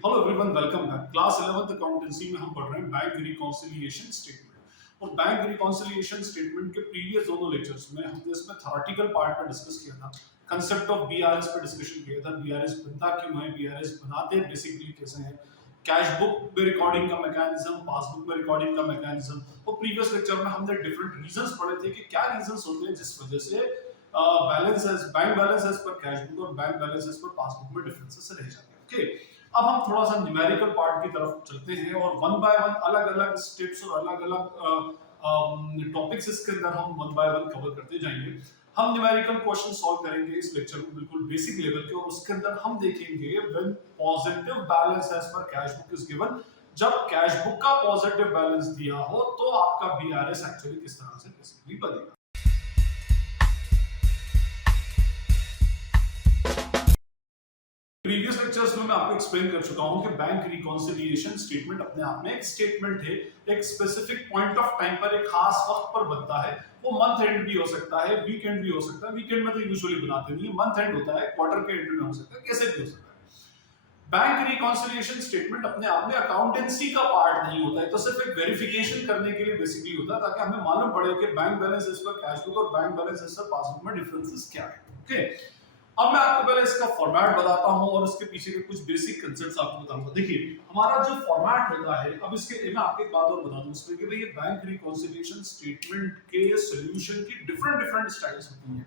Hello everyone, welcome back. Class 11th accountancy में हम पढ़ रहे हैं बैंक रिकॉन्सिलिएशन स्टेटमेंट। और बैंक रिकॉन्सिलिएशन स्टेटमेंट के प्रीवियस दोनों लेक्चर्स में हमने इसमें थ्योरेटिकल पार्ट पर डिस्कस किया था, कंसेप्ट ऑफ बीआरएस पर डिस्कशन किया था। बीआरएस बनता क्यों है, बीआरएस बनाते बेसिकली कैसे हैं, कैश बुक में रिकॉर्डिंग का मैकेनिज्म, पासबुक में रिकॉर्डिंग का मैकेनिज्म। और प्रीवियस लेक्चर में हमने डिफरेंट रीजंस पढ़े थे कि क्या रीजंस होते हैं जिस वजह से बैंक बैलेंसेस पर कैश बुक और बैंक बैलेंसेस पर पासबुक में डिफरेंसेस रह जाते हैं। ओके, अब हम थोड़ा सा न्यूमेरिकल पार्ट की तरफ चलते हैं और वन बाय वन अलग अलग स्टेप्स और अलग अलग टॉपिक्स इसके अंदर हम वन बाय वन कवर करते जाएंगे। हम न्यूमेरिकल क्वेश्चन सॉल्व करेंगे इस लेक्चर में बिल्कुल बेसिक लेवल के, और उसके अंदर हम देखेंगे when positive balance as per cash book is given, जब कैश बुक का पॉजिटिव बैलेंस दिया हो तो आपका बीआरएस एक्चुअली किस तरह से बेसिकली बनेगा। प्रीवियस लेक्चर्स में मैं आपको एक्सप्लेन कर चुका हूं कि बैंक रिकॉन्सिलिएशन स्टेटमेंट अपने आप में एक स्टेटमेंट है, एक स्पेसिफिक पॉइंट ऑफ टाइम पर, एक खास वक्त पर बनता है। वो मंथ एंड भी हो सकता है, वीकेंड भी हो सकता है। वीकेंड में तो यूजुअली बनाते नहीं है, मंथ एंड होता है, क्वार्टर के एंड में हो सकता है, कैसे भी हो सकता है। बैंक रिकॉन्सिलिएशन स्टेटमेंट अपने आप में अकाउंटेंसी का पार्ट नहीं होता है, तो सिर्फ एक वेरिफिकेशन करने के लिए बेसिकली होता है, ताकि हमें मालूम पड़े कि बैंक बैलेंस इस पर कैश बुक और बैंक बैलेंस इस पर पासबुक में डिफरेंसेस क्या है। ओके, अब मैं आपको पहले इसका फॉर्मेट बताता हूं और इसके पीछे के कुछ बेसिक कांसेप्ट्स आपको बताऊंगा। देखिए, हमारा जो फॉर्मेट होता है, अब इसके मैं आपको एक बात और बता दूं इसमें कि भाई ये बैंक रिकॉन्सिलिएशन स्टेटमेंट के सॉल्यूशन की डिफरेंट स्टाइल्स होती हैं।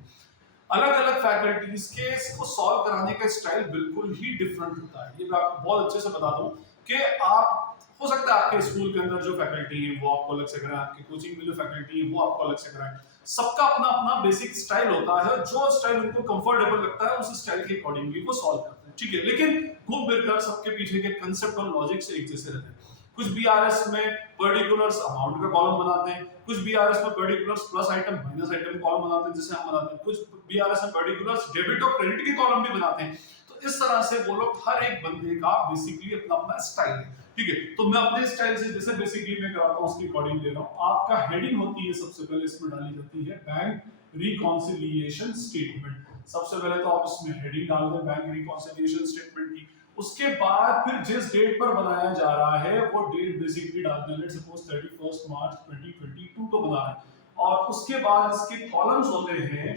अलग अलग फैकल्टीज के इसको सॉल्व कराने का स्टाइल बिल्कुल ही डिफरेंट होता है। ये मैं आपको बहुत अच्छे से बता दूं कि आप हो सकता है आपके स्कूल के अंदर जो फैकल्टी है वो आपको अलग से कराए, आपकी कोचिंग में जो फैकल्टी है वो आपको अलग से कराए। सबका अपना अपना बेसिक स्टाइल होता है, जो स्टाइल उनको कंफर्टेबल लगता है उस स्टाइल के अकॉर्डिंगली वो सॉल्व करते हैं, ठीक है। लेकिन घूम फिर कर सबके पीछे के कंसेप्ट और लॉजिक से एक जैसे रहते हैं। कुछ बीआरएस में पर्टिकुलर्स अमाउंट का कॉलम बनाते हैं, कुछ बीआरएस में particulars plus item minus item column बनाते हैं जिसे हम बनाते हैं, कुछ बीआरएस में पर्टिकुलर्स डेबिट और क्रेडिट के कॉलम भी बनाते हैं। तो इस तरह से वो लोग हर एक बंदे का बेसिकली अपना अपना स्टाइल है, ठीक है। तो मैं अपने स्टाइल से जैसे बेसिकली मैं कराता हूं उसके अकॉर्डिंग ले रहा हूं। आपका हेडिंग होती है सबसे पहले इसमें डाली जाती है बैंक रिकॉन्सिलिएशन स्टेटमेंट। सबसे पहले तो आप इसमें हेडिंग डाल दें बैंक रिकॉन्सिलिएशन स्टेटमेंट की। उसके बाद फिर जिस डेट पर बनाया जा रहा है वो डेट बेसिकली डाल दें, लेट्स सपोज 31 मार्च 2022 को बना है। और उसके बाद इसके कॉलम्स होते हैं,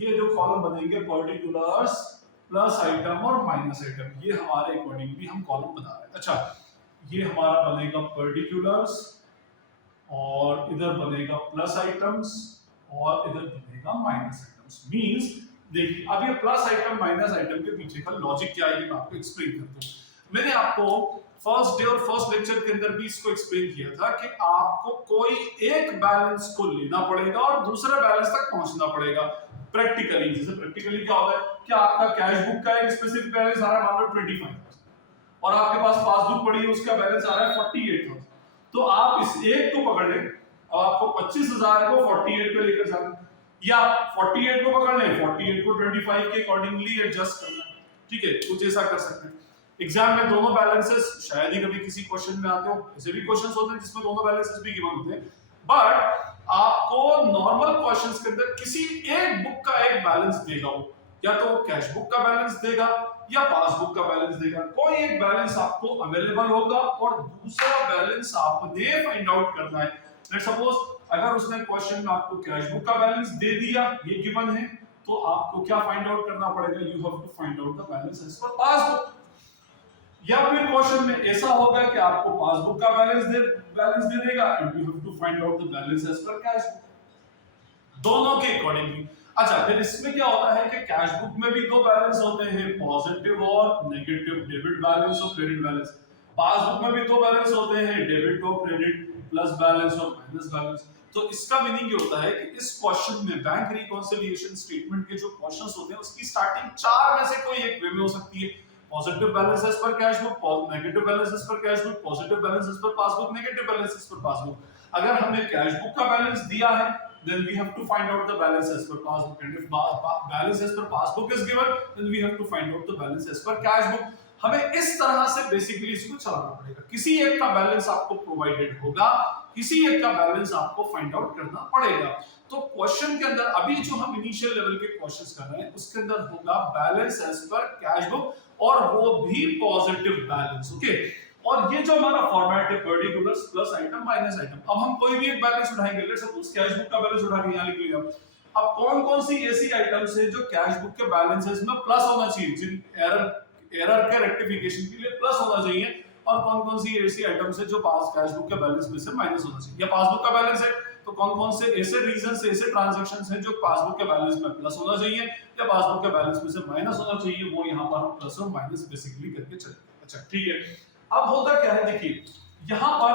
ये जो कॉलम बनेंगे पर्टिकुलर्स प्लस आइटम और माइनस आइटम, ये हमारे अकॉर्डिंगली हम कॉलम बना रहे हैं। अच्छा, ये हमारा बनेगा पर्टिकुलर्स और इधर बनेगा प्लस आइटम्स और इधर बनेगा माइनस आइटम्स। मींस देखिए, अब ये प्लस आइटम माइनस आइटम के पीछे का लॉजिक क्या है ये मैं आपको एक्सप्लेन करता हूं। मैंने आपको फर्स्ट डे और फर्स्ट लेक्चर के अंदर भी इसको एक्सप्लेन किया था कि आपको कोई एक बैलेंस को लेना पड़ेगा और दूसरे बैलेंस तक पहुंचना पड़ेगा प्रैक्टिकली। जैसे प्रैक्टिकली क्या होता है कि आपका कैश बुक का एक स्पेसिफिक बैलेंस आ रहा है मान लो 25,000 और आपके पास पासबुक पड़ी है उसका बैलेंस आ रहा है 48,000। तो आप इस एक को पकड़ लें और आपको 25,000 को 48 पे लेकर जाना, या 48 को पकड़ लें 48 को 25 के अकॉर्डिंगली एडजस्ट करना, ठीक है। कुछ ऐसा कर सकते हैं। एग्जाम में दोनों बैलेंसेस शायद ही कभी किसी क्वेश्चन में आते हो, ऐसे भी क्वेश्चंस होते हैं जिसमें दोनों बैलेंसेस भी गिवन होते हैं, बट आपको नॉर्मल क्वेश्चंस के अंदर किसी एक बुक का एक बैलेंस देगा, वो या तो कैश बुक का बैलेंस देगा या पासबुक का बैलेंस देगा। कोई एक बैलेंस आपको अवेलेबल होगा और दूसरा बैलेंस आपने फाइंड आउट करना है। लेट्स सपोज अगर उसने क्वेश्चन में आपको कैश बुक का बैलेंस दे दिया, ये गिवन है, तो आपको क्या फाइंड आउट करना पड़ेगा, you have to find out the balance as per passbook. या फिर क्वेश्चन में ऐसा होगा कि आपको पासबुक का बैलेंस दे देगा and you have to find out the balance as per cash book, दोनों के अकॉर्डिंगली। अच्छा, फिर इसमें क्या होता है कि कैश बुक में भी दो बैलेंस होते हैं, पॉजिटिव और नेगेटिव, डेबिट बैलेंस और क्रेडिट बैलेंस। पासबुक में भी दो बैलेंस होते हैं, डेबिट और क्रेडिट, प्लस बैलेंस और माइनस बैलेंस। तो इसका मीनिंग ये होता है कि इस क्वेश्चन में बैंक रिकॉन्सिलिएशन स्टेटमेंट के जो क्वेश्चंस होते हैं उसकी स्टार्टिंग चार में से कोई एक वे में हो सकती है। Positive balance as per cash book, negative balance as per cash book, positive balance as per passbook, negative balance as per passbook. अगर हमें कैश बुक का बैलेंस दिया है, then we have to find out the balance as per passbook, and if balance as per passbook is given, then we have to find out the balance as per cash book. हमें इस तरह से basically इसको चलाना पड़ेगा। किसी एक का बैलेंस आपको प्रोवाइडेड होगा, किसी एक का बैलेंस आपको फाइंड आउट करना पड़ेगा। तो क्वेश्चन के अंदर अभी जो हम इनिशियल लेवल के क्वेश्चंस कर रहे हैं उसके अंदर होगा balance as per cash book, और वो भी पॉजिटिव बैलेंस। ओके, और ये जो हमारा फॉर्मेट है particulars plus item minus item, अब हम कोई भी एक बैलेंस उठाएंगे, लेट्स सपोज कैश बुक का बैलेंस उठा के यहां लिख लिया। अब कौन कौन सी ऐसी आइटम्स है जो कैश बुक के बैलेंसेस में प्लस होना चाहिए, जिन एरर के रेक्टिफिकेशन के लिए प्लस होना चाहिए, और कौन कौन सी ऐसी आइटम्स है जो पास कैश बुक के बैलेंस में से माइनस होना चाहिए। या पासबुक का बैलेंस है तो कौन कौन से ऐसे रीजन से ऐसे ट्रांजैक्शंस हैं जो पासबुक के बैलेंस में प्लस होना चाहिए या पासबुक के बैलेंस में से माइनस होना चाहिए, वो यहां पर हम प्लस और माइनस बेसिकली करके चलेंगे। अच्छा ठीक है, अब होता क्या है, देखिए यहां पर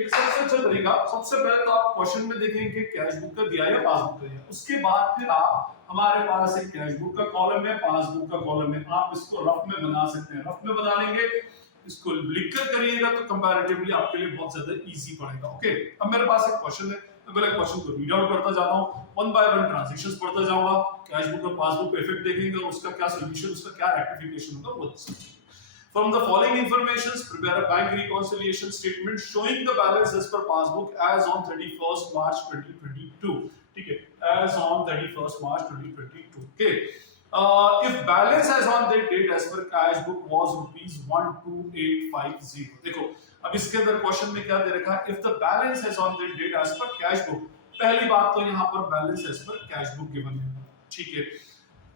एक सबसे अच्छा तरीका, सबसे पहले तो आप क्वेश्चन में देखेंगे कि कैश बुक का दिया या पासबुक का दिया, उसके बाद फिर आप हमारे पास एक कैश बुक का कॉलम है, पासबुक का कॉलम है, आप इसको रफ में बना सकते हैं, रफ में बना लेंगे, इसको लिखकर करिएगा तो कंपैरेटिवली आपके लिए बहुत ज्यादा इजी पड़ेगा। ओके, अब मेरे पास एक क्वेश्चन है, मैं पहले क्वेश्चन को रीड आउट करता जाता हूं, वन बाय वन ट्रांजैक्शंस पढ़ता जाऊंगा, कैश बुक और पासबुक पे इफेक्ट देखेंगे और उसका क्या सॉल्यूशन, उसका क्या रेक्टिफिकेशन होगा वो समझेंगे। From the following information, prepare a bank reconciliation statement showing the balance as per passbook as on 31st March 2022. ठीक है, as on 31st March 2022. Okay. If balance as on that date as per cash book was rupees 12850. देखो, अब इसके अंदर question में क्या दे रखा है, if the balance as on that date as per cash book, पहली बात तो यहाँ पर balance as per cash book given है, ठीक है,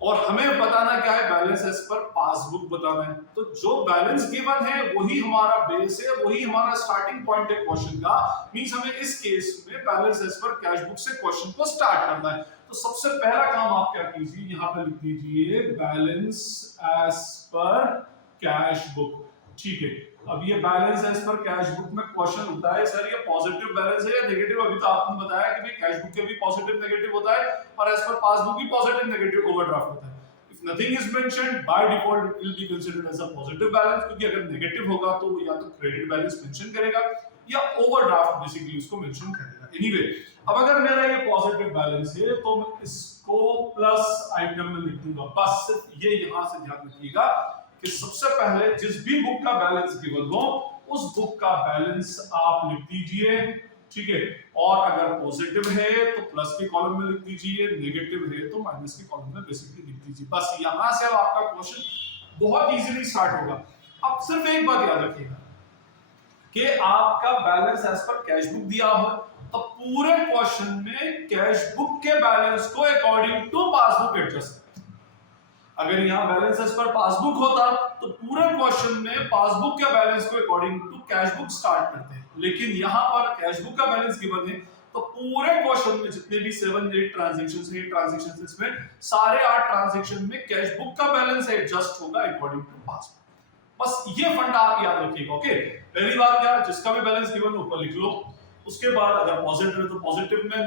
और हमें बताना क्या है, बैलेंस एज पर पासबुक बताना है। तो जो बैलेंस गिवन है वही हमारा बेस है, वही हमारा स्टार्टिंग पॉइंट है क्वेश्चन का, मींस हमें इस केस में balance as per cash book से क्वेश्चन को स्टार्ट करना है। तो सबसे पहला काम आप क्या कीजिए, यहां पे लिख दीजिए balance as per cash book, ठीक है। अब ये balance as per cash book में क्वेश्चन होता है, सर ये पॉजिटिव बैलेंस है या नेगेटिव, अभी तो आपने बताया कि भाई कैश बुक के भी पॉजिटिव नेगेटिव होता है और एज पर पासबुक भी पॉजिटिव नेगेटिव ओवरड्राफ्ट होता है। If nothing is mentioned by default it will be considered as a positive balance, क्योंकि अगर नेगेटिव होगा तो वो या तो क्रेडिट बैलेंस मेंशन करेगा या ओवरड्राफ्ट बेसिकली उसको मेंशन करेगा। एनीवे, अब अगर मेरा ये पॉजिटिव बैलेंस है तो मैं इसको प्लस आइटम में लिख दूंगा, बस सिर्फ ये यहां से ध्यान रखिएगा कि सबसे पहले जिस भी बुक का बैलेंस गिवन हो उस बुक का बैलेंस आप लिख दीजिए, ठीक है, और अगर पॉजिटिव है तो प्लस के कॉलम में लिख दीजिए, नेगेटिव है तो माइनस के कॉलम में बेसिकली लिख दीजिए। बस यहां से अब आपका क्वेश्चन बहुत इजीली स्टार्ट होगा। अब सिर्फ एक बात याद रखिएगा कि आपका balance as per cash book दिया हो तो पूरे क्वेश्चन में कैश बुक के बैलेंस को अकॉर्डिंग टू पासबुक एडजस्ट। अगर यहाँ बैलेंस एज पर पासबुक होता तो पूरे क्वेश्चन में पासबुक के बैलेंस को according to cash book start करते हैं, लेकिन यहाँ पर कैश बुक का बैलेंस गिवन है तो पूरे क्वेश्चन में जितने भी 7-8 ट्रांजैक्शंस हैं, ट्रांजैक्शंस इसमें सारे 8 ट्रांजैक्शन में कैश बुक का बैलेंस एडजस्ट होगा अकॉर्डिंग टू पासबुक। बस ये फंडा आप याद रखिएगा। ओके, पहली बात क्या, जिसका भी बैलेंस गिवन ऊपर लिख लो, उसके बाद अगर पॉजिटिव है तो पॉजिटिव में,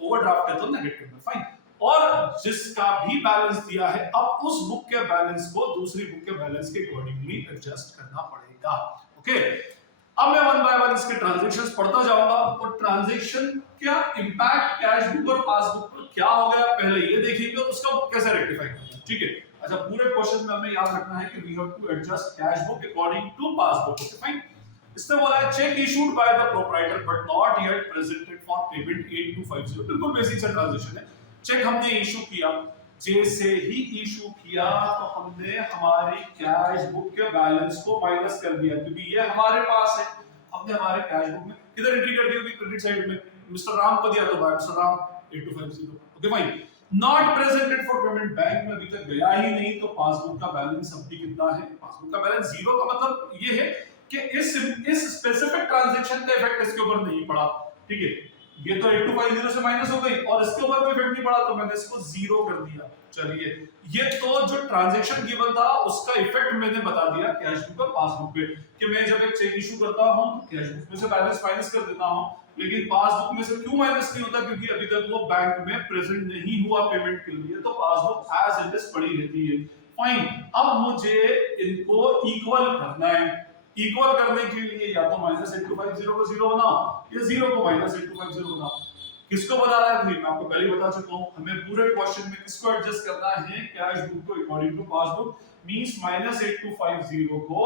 ओवरड्राफ्ट है तो नेगेटिव में, फाइन, और जिसका भी बैलेंस दिया है अब उस बुक के बैलेंस को दूसरी बुक के बैलेंस के अकॉर्डिंगली एडजस्ट करना पड़ेगा। ओके, अब मैं वन बाय वन इसके ट्रांजैक्शंस पढ़ता जाऊंगा और ट्रांजैक्शन क्या इंपैक्ट कैश बुक और पासबुक पर क्या हो गया पहले ये देखेंगे और उसका कैसे रेक्टिफाई करना है, ठीक है। अच्छा, पूरे क्वेश्चन में हमें याद रखना है कि we have to adjust cash book according to passbook. Okay fine, इसने बोला है cheque issued by the proprietor but not yet presented for payment 8250, बिल्कुल बेसिक सा ट्रांजैक्शन है। चेक हमने इशू किया, जैसे ही इशू किया तो हमने हमारी कैश बुक के बैलेंस को माइनस कर दिया, क्योंकि ये हमारे पास है, हमने हमारे कैश बुक में किधर एंट्री कर दी होगी, क्रेडिट साइड में, मिस्टर राम को दिया तो by mister Ram 8250। Okay fine, not presented for payment, bank में अभी तक गया ही नहीं तो पासबुक का बैलेंस अब भी कितना है, पासबुक का बैलेंस जीरो, का मतलब ये है कि इस स्पेसिफिक ट्रांजैक्शन का इफेक्ट इसके ऊपर नहीं पड़ा, ठीक है। ये तो 8250 से माइनस हो गई और इसके ऊपर कोई इफेक्ट नहीं पड़ा तो मैंने इसको जीरो कर दिया। चलिए, ये तो जो ट्रांजैक्शन गिवन था उसका इफेक्ट मैंने बता दिया कैश बुक और पासबुक पे, कि मैं जब एक चेक इशू करता हूं तो कैश बुक में से बैलेंस माइनस कर देता हूं, लेकिन पासबुक में से क्यों माइनस नहीं होता, क्योंकि अभी तक वो बैंक में प्रेजेंट नहीं हुआ पेमेंट के लिए, तो पासबुक एज इट इज पड़ी रहती है। फाइन, अब मुझे इनको इक्वल करना है, इक्वल करने के लिए या तो -8250 को जीरो बनाओ या जीरो को -8250 बनाओ। किसको बता रहा है भाई, मैं आपको पहले ही बता चुका हूं, हमें पूरे क्वेश्चन में किसको एडजस्ट करना है, कैश बुक को अकॉर्डिंग टू पासबुक। मींस -8250 को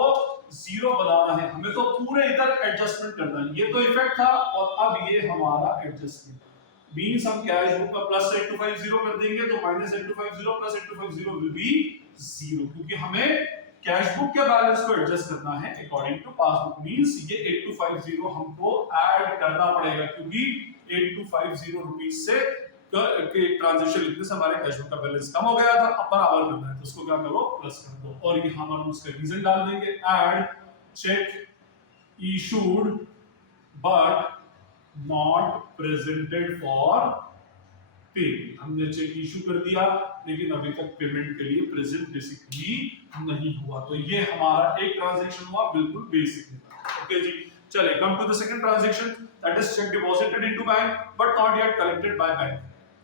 0 बनाना है, हमें तो पूरे इधर एडजस्टमेंट करना है। ये तो इफेक्ट था और अब ये हमारा एडजस्टमेंट मींस हम कैश बुक में +8250 कर देंगे तो -8250 +8250 विल बी 0, क्योंकि हमें कैश बुक के बैलेंस को एडजस्ट करना है अकॉर्डिंग टू पासबुक। मींस ये 8250 हमको ऐड करना पड़ेगा, क्योंकि 8250 रुपीस से के ट्रांजैक्शन लिखने से हमारे कैश बुक का बैलेंस कम हो गया था, अब बराबर करना है तो उसको क्या करो प्लस कर दो, और यहाँ पर उसका रीजन डाल देंगे add check issued but not presented for payment. हमने चेक इशू कर दिया लेकिन अभी तक पेमेंट के लिए प्रेजेंट बेसिकली नहीं हुआ, तो ये हमारा एक ट्रांजैक्शन हुआ बिल्कुल बेसिक। ओके जी, चलिए come to the second transaction, that is cheque deposited into bank but not yet collected by bank.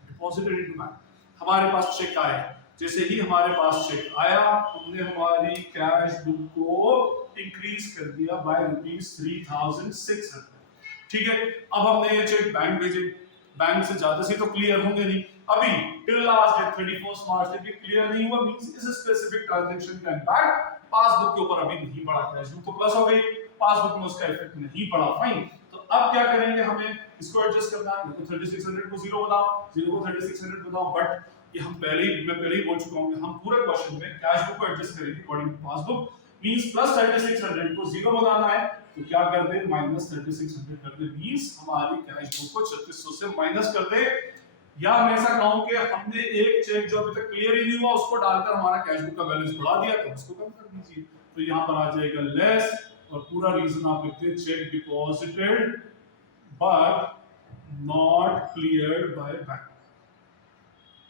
Deposited into bank, हमारे पास चेक आया, जैसे ही हमारे पास चेक आया हमने हमारी कैश बुक को इंक्रीज कर दिया बाय ₹3600। ठीक है, अब हमने ये चेक बैंक भेजे, बैंक से ज्यादा से तो क्लियर होंगे नहीं, अभी टिल लास्ट डेट 31 मार्च तक ये क्लियर नहीं हुआ, मींस इस स्पेसिफिक ट्रांजैक्शन का इंपैक्ट पासबुक के ऊपर अभी नहीं पड़ा, कैश बुक तो प्लस हो गई, पासबुक में उसका इफेक्ट नहीं पड़ा। फाइन, तो अब क्या करेंगे, हमें इसको एडजस्ट करना है, तो 3600 को 0 बनाओ, 0 को 3600 बनाओ, बट ये मैं पहले ही बोल चुका हूं कि हम पूरे क्वेश्चन में कैश बुक को एडजस्ट करेंगे अकॉर्डिंग टू पासबुक, मींस +3600 को 0 बनाना है, तो क्या कर दे -3600 कर दे, मींस हमारी कैश बुक को 3600 से माइनस कर दे, या मैं ऐसा कहूं कि हमने एक चेक जो अभी तक क्लियर ही नहीं हुआ उसको डालकर हमारा कैश बुक का बैलेंस बढ़ा दिया, तो उसको कम कर दीजिए, तो यहां पर आ जाएगा लेस, और पूरा रीजन आप लिखते हैं check deposited but not cleared by bank.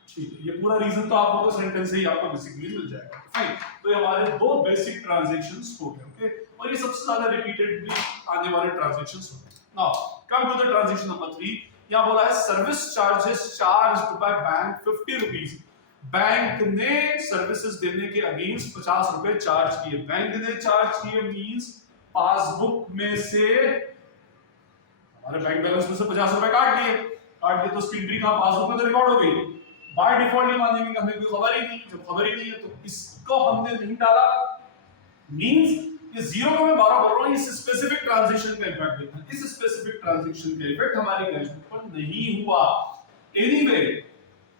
ठीक है, ये पूरा रीजन तो आप लोगों को सेंटेंस से ही आपको बेसिकली मिल जाएगा। फाइन, तो ये हमारे दो बेसिक ट्रांजैक्शंस हो गए। ओके, और ये सबसे ज्यादा रिपीटेडली आने वाले ट्रांजैक्शंस होते हैं। Now come to the transaction number 3, यहां बोला है service charges charged by bank 50 rupees. Bank ने सर्विसेज देने के अगेंस्ट 50 रुपए चार्ज किए, बैंक ने चार्ज किए मींस पासबुक में से हमारे बैंक बैलेंस में से 50 रुपए काट दिए तो उसकी एंट्री कहां पासबुक में तो रिकॉर्ड हो गई, बाय डिफॉल्ट नहीं मानेंगे कि हमें कोई खबर ही नहीं, जब खबर ही नहीं है तो इसको हमने नहीं डाला, मींस ये 0 को मैं बार बोल रहा हूं, इस स्पेसिफिक ट्रांजैक्शन का इंपैक्ट देखना, इस स्पेसिफिक ट्रांजैक्शन का इफेक्ट हमारे कैश बुक पर नहीं हुआ। एनीवे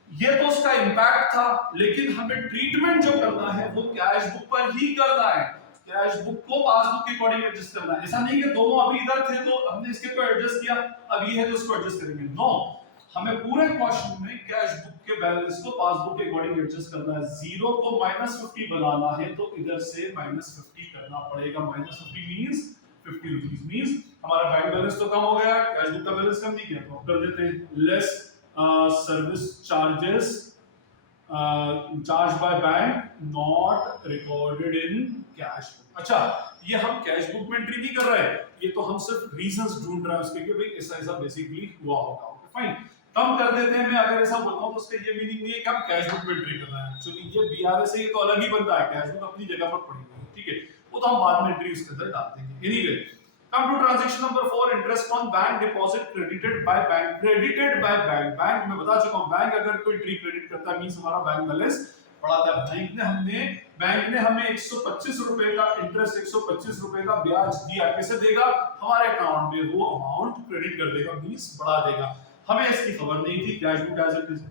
ये तो उसका इंपैक्ट था, लेकिन हमें ट्रीटमेंट जो करना है वो कैश बुक पर ही करना है, कैश बुक को पासबुक के अकॉर्डिंग एडजस्ट करना है। ऐसा नहीं कि दोनों अभी इधर थे तो हमने इसके को एडजस्ट किया, अब ये है तो इसको एडजस्ट करेंगे, नो, हमें पूरे क्वेश्चन में कैश बुक के बैलेंस को पासबुक के अकॉर्डिंग एडजस्ट करना है। 0 को -50 बनाना है तो इधर से -50 करना पड़ेगा, -50 मींस 50 रुपीस, मींस हमारा बैंक बैलेंस तो कम हो गया, कैश बुक का बैलेंस कम नहीं किया, तो कर देते हैं less service charges charge by bank not recorded in cash book. अच्छा, ये हम कैश बुक में एंट्री नहीं कर रहे हैं, ये तो हम सिर्फ रीजंस ढूंढ रहे हैं उसके कि भाई ऐसा ऐसा बेसिकली हुआ होगा। ओके फाइन, कम कर देते हैं, मैं अगर ऐसा बोलता हूं तो उसका ये मीनिंग नहीं है कि हम कैश बुक में एंट्री कर रहे हैं, एक्चुअली ये बीआरएस से ये तो अलग ही बनता है, कैश बुक अपनी जगह पर पड़ी हुई है, ठीक है, वो तो हम बाद में एंट्री उसके अंदर डाल देंगे। Anyway come to transaction number 4, interest on bank deposit credited by bank, credited by bank, bank मैं बता चुका हूं, बैंक अगर कोई ट्री क्रेडिट करता है मींस हमारा बैंक बैलेंस बढ़ाता है। बैंक ने हमें 125 रुपए का इंटरेस्ट 125 रुपए का ब्याज दिया, कैसे देगा, हमारे अकाउंट में वो अमाउंट क्रेडिट कर देगा, मींस बढ़ा देगा, हमें इसकी खबर नहीं थी, cash book as it is.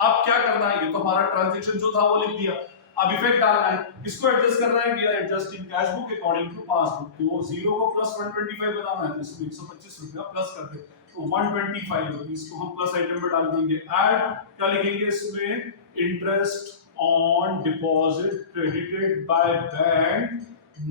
अब क्या करना है, ये तो हमारा ट्रांजैक्शन जो था वो लिख दिया, अब इफेक्ट डालना है, इसको एडजस्ट करना है, we are adjusting cash book according to passbook, तो 0 को +125 बनाना है तो इसमें 125 रुपया प्लस कर दे, तो 125 रुपीस को हम प्लस आइटम में डाल देंगे, ऐड क्या लिखेंगे इसमें, interest on deposit credited bye bank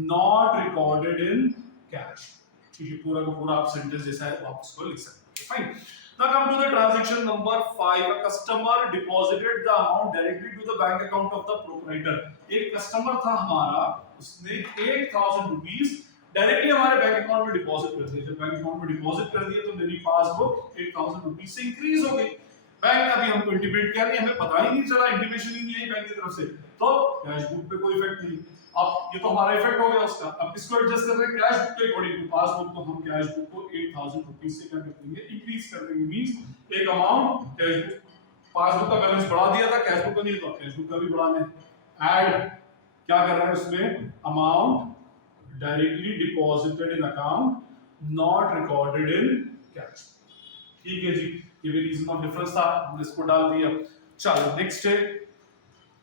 not recorded in cash. ठीक है, पूरा का पूरा आप सेंटेंस जैसा है आप उसको लिख सकते हैं। Fine, now come to the transaction number 5, a customer deposited the amount directly to the bank account of the proprietor। एक कस्टमर था हमारा, उसने 8000 रुपीस डायरेक्टली हमारे बैंक अकाउंट में डिपॉजिट कर दिए, जब बैंक अकाउंट में डिपॉजिट कर दिए तो मेरी पासबुक 8000 रुपीस से इंक्रीज हो गई, बैंक ने अभी हमको इंटीमेट किया नहीं, हमें पता ही नहीं चला, इंटीमेशन ही नहीं आई बैंक की तरफ से, तो कैश बुक पे कोई इफेक्ट नहीं। अब ये तो हमारा इफेक्ट हो गया उसका, अब इसको एडजस्ट कर रहे हैं कैश बुक के अकॉर्डिंग टू पासबुक, तो हम कैश बुक को 8000 रुपीस से क्या कर देंगे, इंक्रीज कर देंगे, मींस एक अमाउंट कैश बुक पासबुक का बैलेंस बढ़ा दिया था, कैश बुक का नहीं, तो कैश बुक का भी बढ़ाना है, ऐड क्या कर रहा है उसमें, amount directly deposited in account not recorded in cash. ठीक है जी, ये भी रीजन ऑफ डिफरेंस था, हमने इसको डाल दिया। चलो नेक्स्ट है,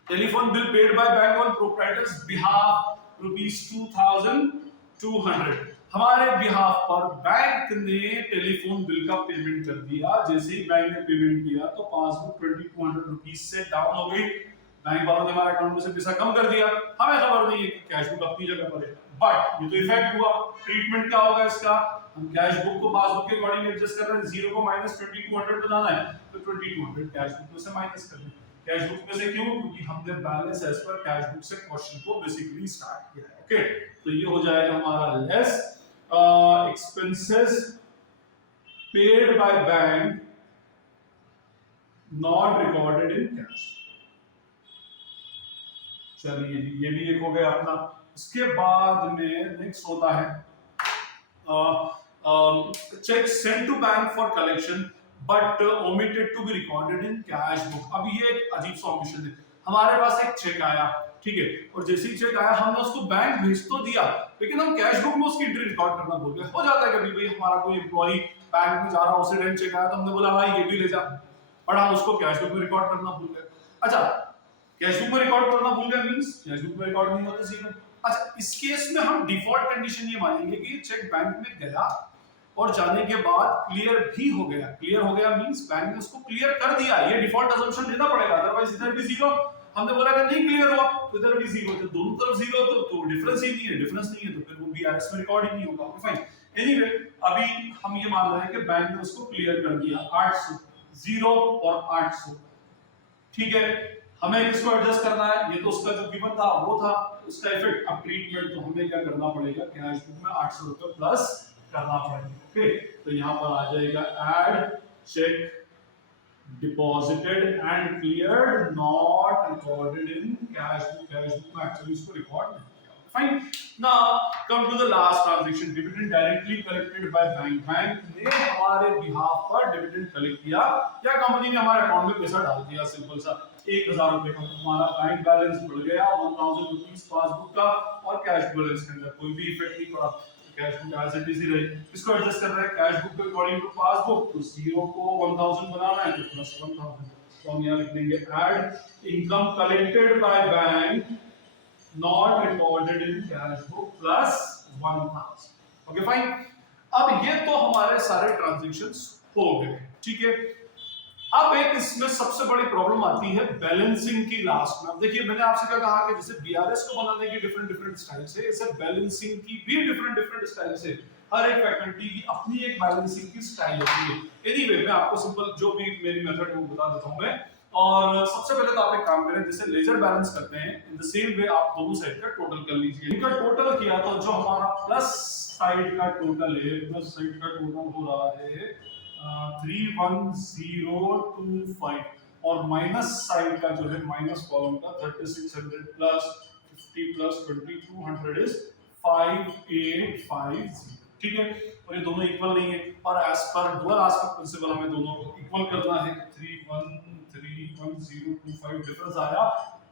telephone bill paid by bank on proprietors behalf ₹2200। हमारे बिहाफ पर बैंक ने टेलीफोन बिल का पेमेंट कर दिया। जैसे ही बैंक ने पेमेंट किया तो पासबुक ₹2200 से डाउन हो गई। बैंक वालों ने हमारे अकाउंट में से पैसा कम कर दिया, हमें खबर नहीं है कि कैश बुक अपनी जगह पर है, बट ये तो इफेक्ट हुआ। ट्रीटमेंट क्या होगा इसका, हम कैश बुक को पासबुक के अकॉर्डिंग एडजस्ट कर रहे हैं, 0 को -2200 बनाना है तो 2200 कैश बुक में से माइनस कर दें। कैश बुक में से क्यों, क्योंकि हमने balance as per cash book से क्वेश्चन को बेसिकली स्टार्ट किया है। ओके, तो ये हो जाएगा हमारा less expenses paid by bank not recorded in cash. चलिए ये भी एक हो गया अपना। इसके बाद में नेक्स्ट होता है cheque send to bank for collection but omitted to be recorded in cash book. अब ये एक अजीब सा ऑप्शन है, हमारे पास एक चेक आया, ठीक है, और जैसे ही चेक आया हमने उसको बैंक भेज तो दिया, लेकिन हम कैश बुक में उसकी एंट्री रिकॉर्ड करना भूल गए। हो जाता है कभी भाई, हमारा कोई एम्प्लॉय बैंक में जा रहा, उसे टाइम चेक आया तो हमने बोला भाई ये भी ले जा, और हम उसको कैश बुक में रिकॉर्ड करना भूल गए। अच्छा, कैश बुक में रिकॉर्ड करना भूल गए मींस कैश बुक में रिकॉर्ड नहीं होता जीरो। अच्छा, इस केस में हम डिफॉल्ट कंडीशन ये मानेंगे कि चेक बैंक में गया और जाने के बाद क्लियर भी हो गया। क्लियर हो गया मींस बैंक ने उसको क्लियर कर दिया, ये डिफॉल्ट अजम्पशन लेना पड़ेगा, अदरवाइज इधर भी जीरो। हमने बोला कि नहीं क्लियर हुआ तो इधर भी जीरो, तो दोनों तरफ जीरो तो डिफरेंस ही नहीं है, डिफरेंस नहीं है तो फिर वो बीआरएस में रिकॉर्ड ही नहीं होगा। Okay fine. एनीवे अभी हम ये मान रहे हैं कि बैंक ने उसको क्लियर कर दिया 800, 0 और 800, ठीक है। हमें इसको एडजस्ट करना है, ये तो उसका जो गिवन था वो था, उसका इफेक्ट। अब ट्रीटमेंट तो हमें क्या करना पड़ेगा, कैश बुक में 800 रुपए प्लस करना पड़ेगा। ओके, तो यहाँ पर आ जाएगा add cheque deposited and cleared not recorded in cash book. कैश बुक में एक्चुअली इसको रिकॉर्ड नहीं किया। Fine, now come to the last transaction, dividend directly collected by bank. Bank ने हमारे बिहाफ पर डिविडेंड कलेक्ट किया या कंपनी ने हमारे अकाउंट में पैसा डाल दिया, सिंपल सा 1000 रुपए का। हमारा बैंक बैलेंस बढ़ गया 1000 रुपीस पासबुक का, और कैश बैलेंस के अंदर कोई भी इफेक्ट नहीं पड़ा, cash book as it is रही। इसको एडजस्ट कर रहे हैं कैश बुक के अकॉर्डिंग टू पासबुक, तो 0 को 1000 बनाना है तो प्लस 1000, तो हम यहां लिख देंगे add income collected by bank not recorded in cash book plus 1000। Okay fine. अब ये तो हमारे सारे ट्रांजैक्शंस हो गए, ठीक है। अब एक इसमें सबसे बड़ी प्रॉब्लम आती है बैलेंसिंग की लास्ट में। अब देखिए मैंने आपसे क्या कहा कि जैसे बीआरएस को बनाने की डिफरेंट डिफरेंट स्टाइल से, ऐसे बैलेंसिंग की भी डिफरेंट डिफरेंट स्टाइल से, हर एक फैकल्टी की अपनी एक बैलेंसिंग की स्टाइल होती है। एनीवे मैं आपको सिंपल जो भी मेरी मेथड है वो बता देता हूं मैं। और सबसे पहले तो आप एक काम करें, जैसे लेजर बैलेंस करते हैं, इन द सेम वे आप दोनों साइड का टोटल कर लीजिए। इनका टोटल किया तो जो हमारा प्लस साइड का टोटल है, प्लस साइड का टोटल हो रहा है 31025, और माइनस साइड का जो है माइनस कॉलम का 3600 प्लस 50 प्लस 2200 इज 5850, ठीक है। और ये दोनों इक्वल नहीं है, और as per dual aspect principal हमें दोनों को इक्वल करना है। 313025 डिफरेंस आया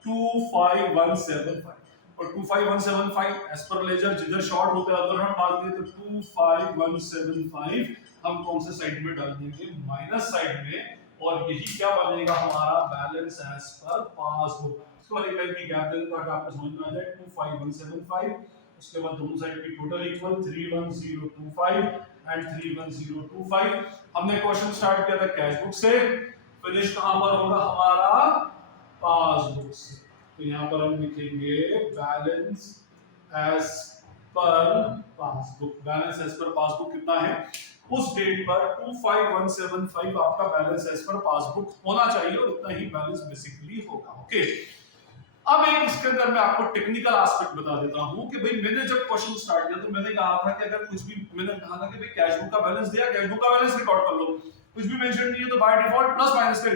25175, और 25175 एज पर लेजर जिधर शॉर्ट होता है अगर हम डाल दिए तो 25175 हम कौन से साइड में डाल देंगे, माइनस साइड में, और यही क्या बनेगा हमारा बैलेंस एज पर पासबुक। इसको एक टाइम की गैप दे दें ताकि आपको समझ में आ जाए। 25175, उसके बाद दोनों साइड की टोटल इक्वल 31025 एंड 31025। हमने क्वेश्चन स्टार्ट किया था कैश बुक से, फिनिश कहां पर होगा हमारा, पासबुक से। तो यहाँ पर हम लिखेंगे balance as per passbook. Balance as per passbook कितना है, उस डेट पर 25175 आपका बैलेंस एज पर पासबुक होना चाहिए, और इतना ही बैलेंस बेसिकली होगा। ओके, अब एक इसके अंदर मैं आपको टेक्निकल एस्पेक्ट बता देता हूं कि भाई मैंने जब क्वेश्चन स्टार्ट किया तो मैंने कहा था कि अगर कुछ भी, मैंने कहा था कि भाई कैश बुक का बैलेंस दिया, कैश बुक का बैलेंस रिकॉर्ड कर लो, कुछ भी मेंशन नहीं है तो बाय डिफॉल्ट प्लस माइनस का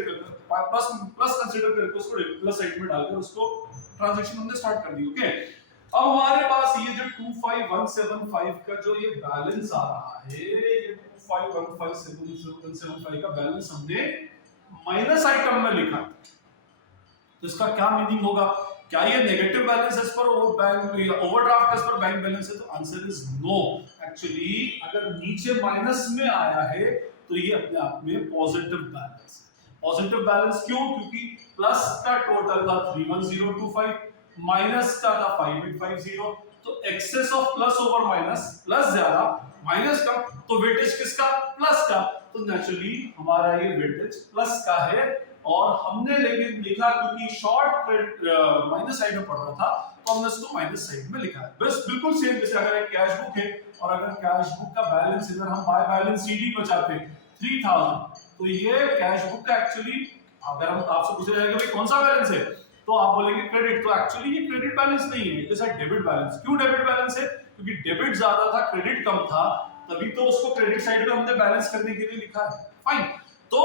प्लस कंसीडर करके उसको प्लस साइड में डालकर उसको ट्रांजैक्शन हमने स्टार्ट कर दी। ओके, अब हमारे पास ये जो 25175 का जो ये बैलेंस आ रहा है, ये 2515775 का बैलेंस हमने माइनस आइटम में लिखा, तो इसका क्या मीनिंग होगा, क्या ये negative balance as per bank overdraft as per bank balance है? तो आंसर इज नो। एक्चुअली अगर नीचे माइनस में आया है तो ये अपने आप में पॉजिटिव बैलेंस है। पॉजिटिव बैलेंस क्यों? क्योंकि प्लस का टोटल था 31025, माइनस का था 5850, तो excess of plus over minus, plus ज्यादा माइनस कम, तो वेटेज किसका? प्लस का। तो नेचुरली हमारा ये वेटेज प्लस का है। और हमने लेकिन लिखा क्योंकि शॉर्ट माइनस साइड में पड़ रहा था तो हमने इसको माइनस साइड में लिखा है। बस बिल्कुल सेम जैसे अगर एक कैश बुक है और अगर कैश बुक का बैलेंस इधर हम बाय बैलेंस सीडी बचाते 3000, तो ये कैश बुक का एक्चुअली अगर हम आपसे पूछा जाएगा भाई कौन सा बैलेंस है तो आप बोलेंगे क्रेडिट। तो एक्चुअली ये क्रेडिट बैलेंस नहीं है, it is a debit balance. क्यों डेबिट बैलेंस है? क्योंकि डेबिट ज्यादा था, क्रेडिट कम था, तभी तो उसको क्रेडिट साइड पे हमने बैलेंस करने के लिए लिखा है। फाइन। तो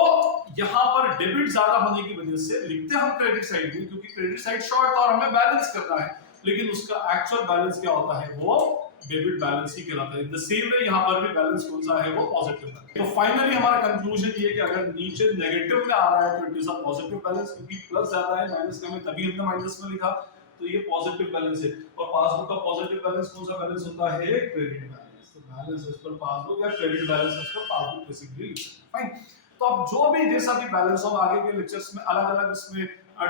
यहां पर डेबिट ज्यादा होने की वजह से लिखते हम क्रेडिट साइड में, क्योंकि क्रेडिट साइड शॉर्ट था और हमें बैलेंस करना है, लेकिन उसका एक्चुअल बैलेंस क्या होता है? वो डेबिट बैलेंस ही कहलाता है। द सेम वे यहां पर भी बैलेंस कौन सा है? वो पॉजिटिव बैलेंस। तो फाइनली हमारा कंक्लूजन ये है कि अगर नीचे नेगेटिव में आ रहा है तो it is a positive balance, क्योंकि प्लस ज्यादा है माइनस कम है, तभी हमने माइनस में लिखा, तो ये पॉजिटिव बैलेंस है। और पासबुक का पॉजिटिव बैलेंस कौन सा बैलेंस होता है? Credit balance. तो बैलेंस इज पर पासबुक या क्रेडिट बैलेंस इज पर पासबुक बेसिकली लिख सकते हैं। फाइन। तो अब जो भी जैसा भी बैलेंस हो आगे के लेक्चर्स में अलग अलग इसमें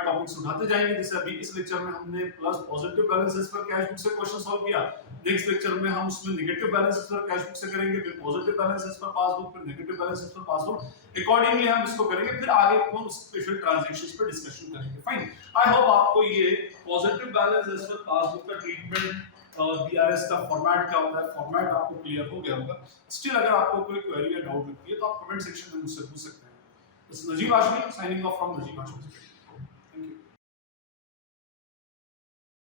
टॉपिक्स उठाते जाएंगे। जैसे अभी इस लेक्चर में हमने प्लस पॉजिटिव बैलेंसेस पर कैश बुक से क्वेश्चन सॉल्व किया, नेक्स्ट लेक्चर में हम उसमें नेगेटिव बैलेंसेस पर कैश बुक से करेंगे, फिर पॉजिटिव बैलेंसेस पर पासबुक, फिर नेगेटिव बैलेंसेस पर पासबुक। अकॉर्डिंगली हम इसको करेंगे, फिर आगे हम स्पेशल ट्रांजैक्शंस पर डिस्कशन करेंगे। फाइन। आई होप आपको ये पॉजिटिव बैलेंसेस पर पासबुक का ट्रीटमेंट बीआरएस का फॉर्मेट क्या होता है, फॉर्मेट आपको क्लियर हो गया होगा। स्टिल अगर आपको कोई क्वेरी या डाउट लगती है तो आप कमेंट सेक्शन में मुझसे पूछ सकते हैं। This is Najib Ashmi signing off from Najib Ashmi.